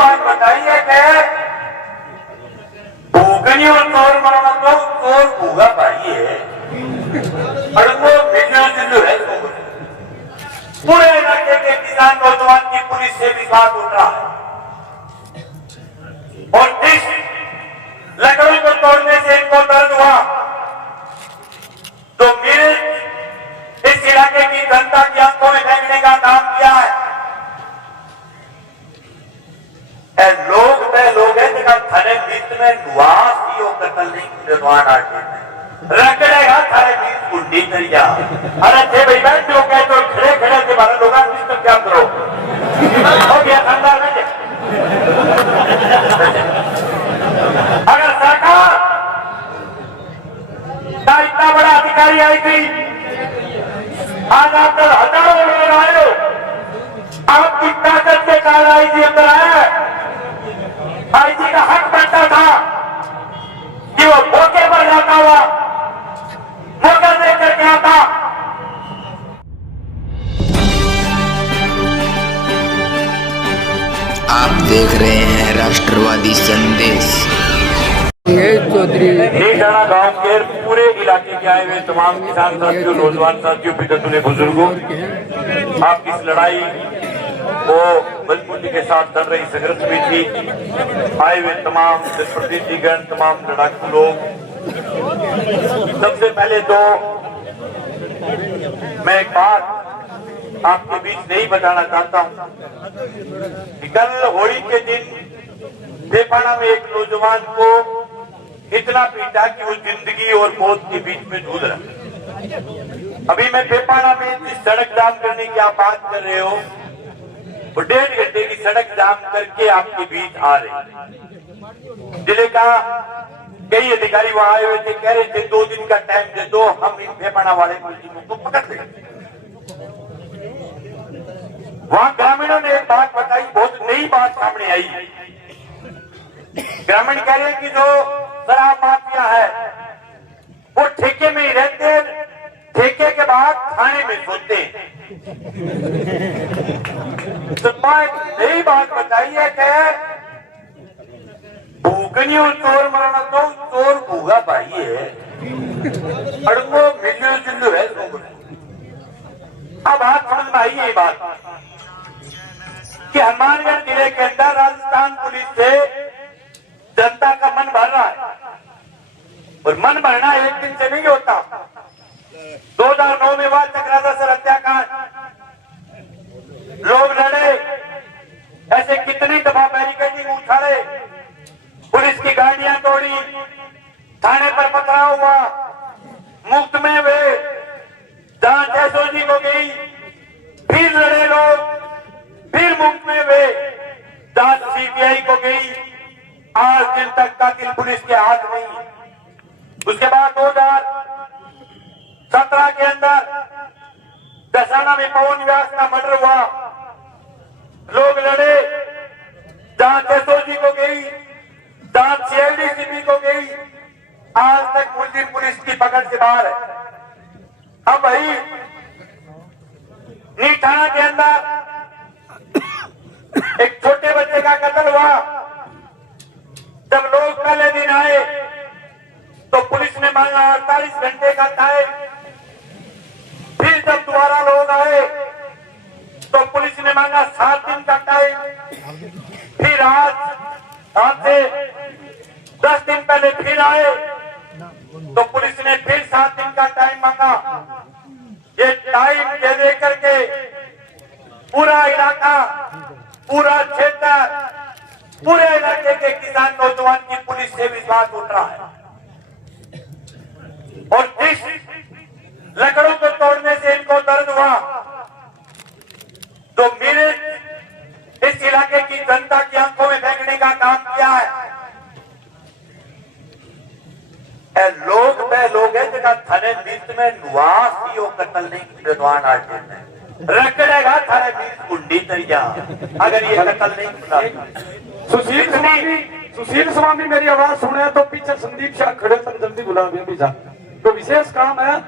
बात बताइए कि भूखनी और चोर मारना तो चोर भूगा पाई है और वो मिलियो जिल्लू है पूरे इलाके के किसान नौजवान की पुलिस से विश्वास उठ रहा है और इस लकड़ों को तोड़ने से इनको दर्द हुआ तो मेरे इस इलाके की जनता की आंखों में फेंकने का काम किया है। लोग है जिनका थारे बीच में नुआस ही हो कतल नहीं निर्माण आटे रखड़ेगा थारे बीच गुंडी करिया अरे थे भाई बैठ जो कह तो खड़े खड़े से बारह लोग सिस्टम क्या करो हो गया धंधा में अगर सरकार का इतना बड़ा अधिकारी आई थी आज आप तक हजारों लोग आए हो आपकी ताकत के कारण आई थी अंदर आया आईजी का हक बनता था कि वो मौके पर जाता हुआ मौका देकर के आता। आप देख रहे हैं राष्ट्रवादी संदेश। नीटाना गांव के पूरे इलाके के आए हुए तमाम किसान साथियों, नौजवान साथियों, पितृतुल्य बुजुर्गों, आपकी इस लड़ाई वो बलबुद्धी के साथ चल रही संघर्ष में थी। आए हुए तमाम प्रतिनिधिगण, तमाम लड़ाकू लोग, सबसे पहले तो मैं एक बात आपके बीच नहीं बताना चाहता हूं कि कल होली के दिन पेपाड़ा में एक नौजवान को इतना पीटा कि वो जिंदगी और मौत के बीच में जूझ रहा। अभी मैं पेपाड़ा में जिस सड़क जाम करने की आप बात कर रहे हो वो 1.5 घंटे की सड़क जाम करके आपके बीच आ रहे। जिले का कई अधिकारी वहां आए हुए थे, कह रहे थे 2 दिन का टाइम दे दो, हम इन पेपाड़ा वाले मुलजिमों को पकड़ लेंगे। वहां ग्रामीणों ने एक बात बताई, बहुत नई बात सामने आई। ग्रामीण कह रहे हैं कि जो शराब माफिया है वो ठेके में ही रहते हैं, ठेके के बाद थाने में सोते हैं। तो नई बात बताई है कि भूखनी और चोर मारना तो चोर भूगा भाई है और वो मिलियो जिल्लू है। अब हाथ समझ में आई ये बात कि हनुमानगढ़ जिले के अंदर राजस्थान पुलिस से जनता का मन भर रहा है और मन भरना एक दिन से नहीं होता। 2009 में हुआ चक्राता सर हत्याकांड, लोग लड़े, ऐसे कितनी दफा बैरिकेडिंग उछाले, पुलिस की गाड़ियां तोड़ी, थाने पर पथराव हुआ, मुफ्त में वे जांच एसओजी को गई, फिर लड़े लोग, फिर मुफ्त में वे जांच सीबीआई को गई। आज दिन तक कातिल पुलिस के हाथ नहीं। उसके बाद 2017 के अंदर दसाना में पवन व्यास का मर्डर हुआ, लोग लड़े, जांच एसओजी को गई, जांच सीआईडी सीबी को गई, आज तक मुलजिम पुलिस की पकड़ से बाहर है। अब भाई नीठाना के अंदर एक छोटे बच्चे का कत्ल हुआ। जब लोग पहले दिन आए तो पुलिस ने मांगा 48 घंटे का टाइम, फिर जब दोबारा लोग आए तो पुलिस ने मांगा 7 दिन का टाइम, फिर आज से 10 दिन पहले फिर आए तो पुलिस ने फिर 7 दिन का टाइम मांगा। ये टाइम दे करके पूरा इलाका, पूरा क्षेत्र, पूरे इलाके के किसान नौजवान की पुलिस से विश्वास उठ रहा है और जिस लकड़ों को तोड़ने से इनको दर्द हुआ तो मेरे इस इलाके की जनता की आंखों में फेंकने का काम किया है। लोग है जिनका थाने बीच में नुआस ही हो कतल नहीं निर्माण आटे रखड़ेगा थारे बीच गुंडी तरिया अगर ये कतल नहीं। सुशील स्वामी मेरी आवाज सुने तो पीछे संदीप शाह खड़े थे, जल्दी बुला पीछा तो विशेष काम है।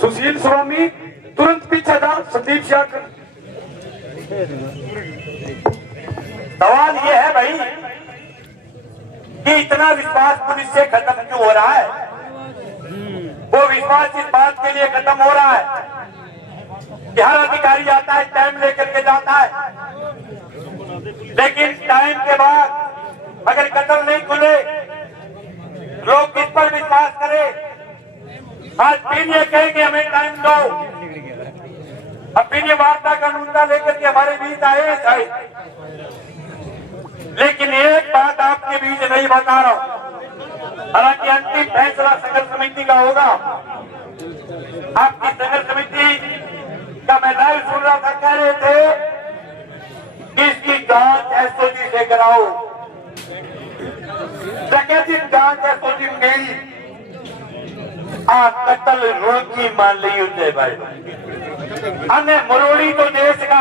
सुशील स्वामी तुरंत पीछे जा, संदीप शाह। सवाल ये है भाई कि इतना विश्वास पुलिस से खत्म क्यों हो रहा है। वो विश्वास इस बात के लिए खत्म हो रहा है कि हर अधिकारी आता है, टाइम लेकर के जाता है, लेकिन टाइम के बाद अगर कतल नहीं खुले, लोग किस पर विश्वास करें। आज फिर ये कहेंगे हमें टाइम दो, अब फिर ये वार्ता का नुंदा लेकर के हमारे बीच आए। लेकिन एक बात आपके बीच नहीं बता रहा हूं, हालांकि अंतिम फैसला संघर्ष समिति का होगा। आपकी संघर्ष समिति का मैं लाइव सुन रहा था, कह रहे थे कि इसकी जांच एसओजी से कराओ। डकैती जांच एसओजी में गई, कतल रुड़की मान ली उसे भाई अने मरोड़ी तो देश का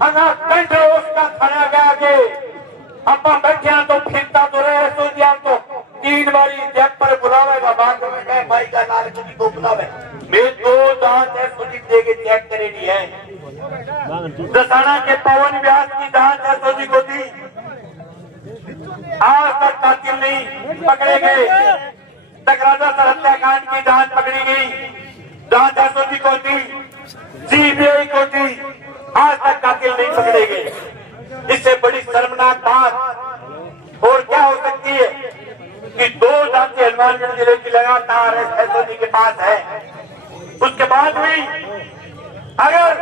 कंठ उसका खड़ा गया के आप बैठिया तो फिरता तो रहे सोचिया तो 3 बारी जब पर बुलावेगा बाद में कहे भाई का नाल को बुलावे। मैं 2 जांच है सोची दे के चेक करेगी है। दसाना के पवन व्यास की जांच है सोची को दी, आज तक कातिल नहीं पकड़े गए। टकराजा सर हत्याकांड की जांच पकड़ी गई, जांच एसओजी को दी, सीबीआई को दी, आज तक कातिल नहीं पकड़े गए। इससे बड़ी शर्मनाक बात और क्या हो सकती है कि 2 जांचें हनुमानगढ़ जिले की लगातार एसओजी के पास है। उसके बाद भी अगर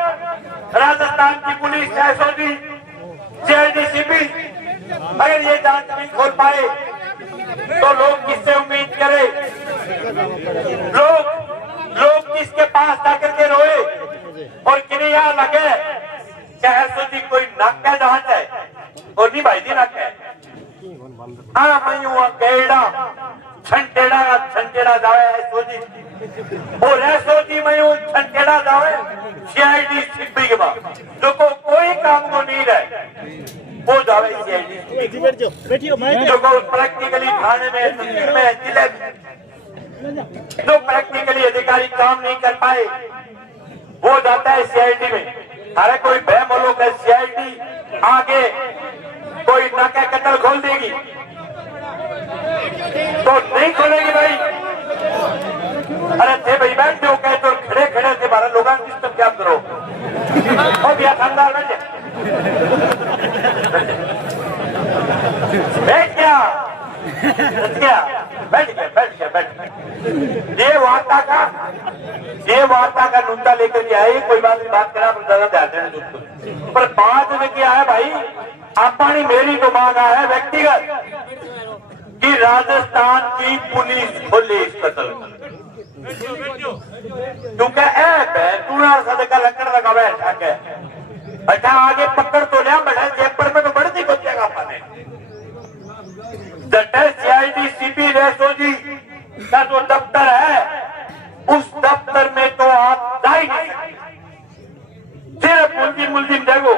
राजस्थान की पुलिस, एसओजी, सीआईडी, सीबी अगर ये जांच नहीं खोल पाए तो लोग किससे उम्मीद करें। लोग किसके पास जाकर के रोए और किनिया लगे क्या एसओजी कोई नाका जांच है और नहीं भाई जी नाका है। हाँ मैं यूं केड़ा छंटेड़ा जावे एसओजी और एसओजी में यूं छंटेड़ा जावे सीआईडी, सीबी के बाद जो को कोई काम को नहीं रहे वो जावे सीआईडी जो को प्रैक्टिकली थाने में, तहसील में, जिले में जो प्रैक्टिकली अधिकारी काम नहीं कर पाए वो जाता है सीआईडी में। अरे कोई बेमौलूक है सीआईडी आगे कोई नाका कतल खोल देगी तो नहीं खोलेगी भाई। अरे थे भाई बैठ दो कहे तो खड़े खड़े थे 12 लोग किस क्या करो और दिया शानदार बैठ गया बैठ गया। ये वार्ता का नुंदा लेकर के आए, कोई बात नहीं, बात करा ज्यादा ध्यान देना दोस्तों। पर बात में क्या है भाई, अपनी मेरी तो मांग है व्यक्तिगत कि राजस्थान की पुलिस खोले इस कतल क्योंकि सदका लकड़ लगा बैठा के अच्छा आगे पकड़ तो लिया बैठा जेपर में तो बढ़ती को जगह पाने सीआईडी, सीबी, एसओजी का जो दफ्तर है उस दफ्तर में तो आप जा ही नहीं सकते। सिर्फ मुलजिम देखो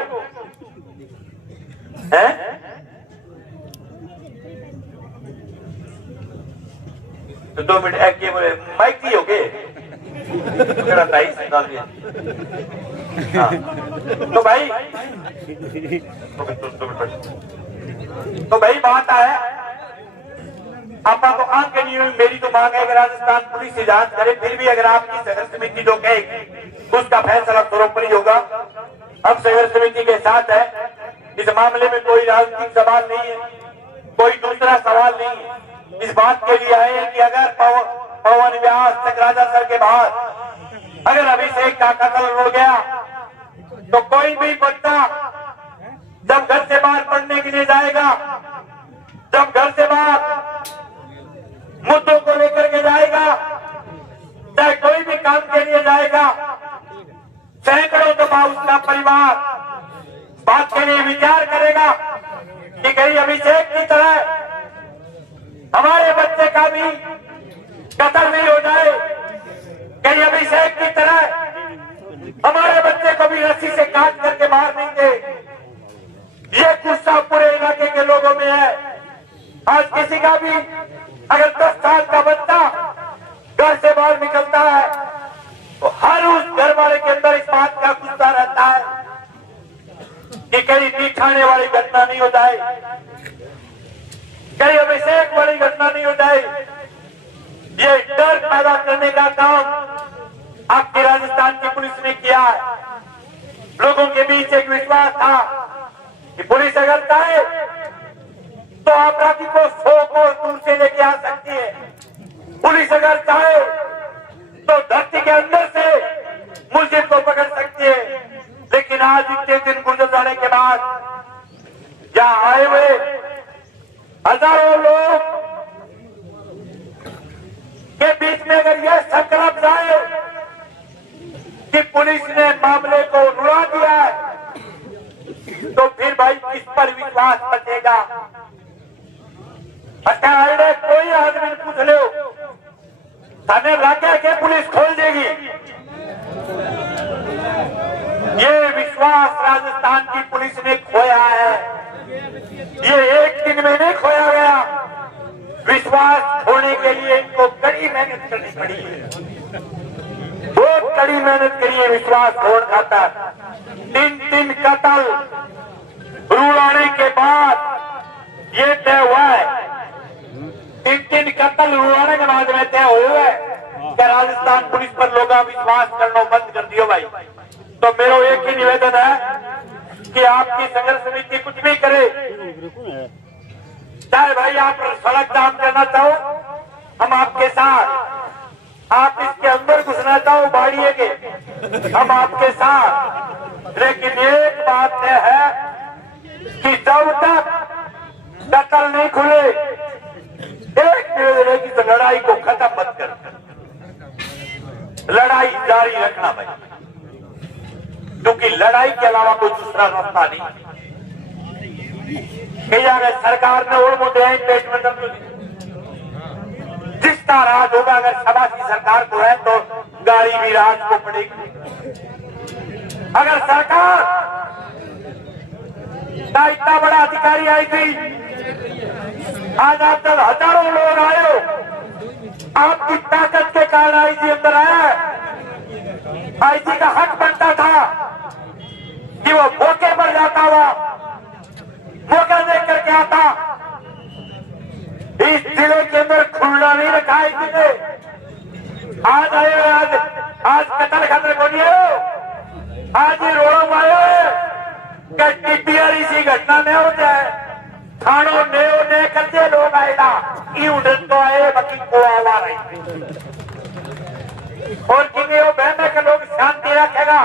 है। तो 2 मिनट एक के बोले माइक ही हो गए तो भाई बात है आपा तो आंख के नहीं हुई। मेरी तो मांग है कि राजस्थान पुलिस से जांच करे, फिर भी अगर आपकी संघर्ष समिति जो कहेगी उसका फैसला सर्वोपरि होगा। अब संघर्ष समिति के साथ है, इस मामले में कोई राजनीतिक सवाल नहीं है, कोई दूसरा सवाल नहीं है। इस बात के लिए आए कि अगर पवन व्यास, टकराजा सर के बाद अगर अभिषेक का कत्ल हो गया तो कोई भी बच्चा जब घर से बाहर पढ़ने के लिए जाएगा, जब घर से बाहर मुद्दों को लेकर के जाएगा, चाहे कोई भी काम के लिए जाएगा, सैकड़ों दफा उसका परिवार बात के लिए विचार करेगा कि कहीं अभिषेक की तरह हमारे बच्चे का भी कत्ल नहीं हो जाए, कहीं अभिषेक की तरह हमारे बच्चे को भी रस्सी से काट करके मार नहीं दे। ये गुस्सा पूरे इलाके के लोगों में है। आज किसी का भी अगर 10 साल का बच्चा घर से बाहर निकलता है तो हर उस घर वाले के अंदर इस बात का गुस्सा रहता है कि कहीं दिखाने वाली घटना नहीं हो जाए। कहीं अभिषेक बड़ी घटना नहीं हो जाए। ये डर पैदा करने का काम आपकी राजस्थान की पुलिस ने किया है। लोगों के बीच एक विश्वास था कि पुलिस अगर चाहे तो अपराधी को 100 कोस दूर से लेके आ सकती है। पुलिस अगर चाहे तो धरती के अंदर से मुलजिम को पकड़ सकती है। लेकिन आज इतने दिन गुजर जाने के बाद यहाँ आए हुए हजारों लोग के बीच में अगर यह शक लग जाए कि पुलिस ने मामले को रुला दिया है तो फिर भाई किस पर विश्वास बचेगा। अच्छा कोई आदमी पूछ लो थाने लाके के पुलिस खोल देगी। ये विश्वास राजस्थान की पुलिस ने खोया है। ये एक दिन में नहीं खोया गया। विश्वास खोने के लिए इनको कड़ी मेहनत करनी पड़ी है। बहुत कड़ी मेहनत करी है विश्वास खोने खातर। 3 कत्ल रुलाने के बाद ये तय हुआ है। 3 कत्ल रुलाने के बाद में तय हुआ है कि राजस्थान पुलिस पर लोग विश्वास करना बंद कर दियो भाई। तो मेरा एक ही निवेदन है कि आपकी संघर्ष समिति कुछ भी करे, चाहे भाई आप सड़क जाम करना चाहो हम आपके साथ, आप इसके अंदर घुसना चाहो बाड़िए के हम आपके साथ। लेकिन एक बात है कि जब तक कत्ल नहीं खुले एक निवेदन है कि लड़ाई को खत्म मत कर, लड़ाई जारी रखना भाई, क्योंकि लड़ाई के अलावा कोई दूसरा रास्ता नहीं। सरकार ने और मुद्दे हैं पेट में दम जिसका राज होगा, अगर शाबाशी सरकार को है तो गाड़ी भी राज को पड़ेगी। अगर सरकार का इतना बड़ा अधिकारी आई थी, आज आप तक हजारों लोग आए हो, आपकी ताकत के कारण आईजी अंदर आया। आईजी का हक बनता था कि वो मौके पर जाता हुआ मौका देख करके आता। इस जिले के अंदर खुलना नहीं रखा है जिले। आज आए आज कत्ल खतरे को नहीं आयो, आज ही रोड़ा आयो टीपीआर इसी घटना में हो जाए थानों ने करते लोग आएगा उड़न तो आए बाकी को आवा रहे और कि वो बहन के लोग शांति रखेगा।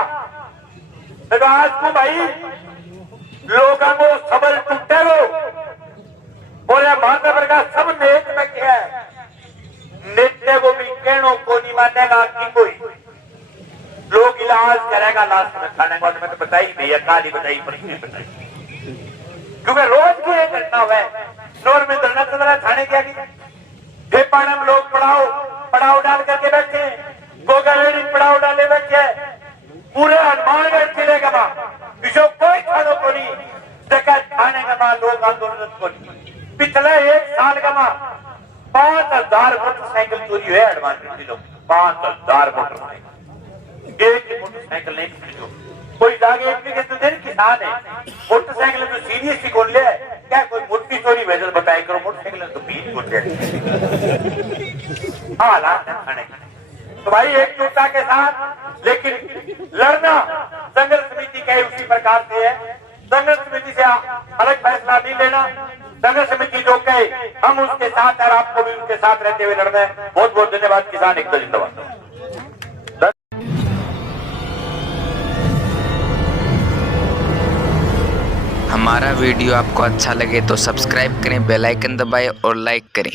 तो आज को भाई लोगों को सबल टूटे और यह महानगर का सब नेक में क्या है, नित्य को भी कहनों को नहीं मानेगा कि कोई लोग इलाज करेगा लास्ट में खाने को। मैं तो बताई भैया काली बताई परिस्थिति बताई, क्योंकि रोज की एक घटना हुआ है। नोर में धरना चल रहा है थाने के आगे, भेपाड़ा में लोग पड़ाव डाल करके बैठे, गोगारेडी पड़ाव डाले बैठे, पूरे हनुमानगढ़ जिले का विश्व कोई थानों को नहीं जगह थाने का लोग आंदोलन को नहीं। पिछले 1 साल का 5000 मोटरसाइकिल चोरी हुए हनुमानगढ़ जिले में। 5000 मोटरसाइकिल, एक मोटरसाइकिल नहीं खरीदो कोई जागे। एक किसान है मोटरसाइकिल तो सीरियसली खोल लिया है क्या, कोई मोटी चोरी वेजल बताया करो मोटरसाइकिल तो 20 खोल लिया। हालात है खाने के तो भाई एकजुटता के साथ, लेकिन लड़ना संघर्ष समिति का उसी प्रकार से है। संघर्ष समिति से अलग फैसला नहीं लेना। संघर्ष समिति जो कहे हम उसके साथ और आपको भी उनके साथ रहते हुए लड़ना है। बहुत बहुत धन्यवाद। किसान एक जिंदाबाद। हमारा वीडियो आपको अच्छा लगे तो सब्सक्राइब करें, बेल आइकन दबाएं और लाइक करें।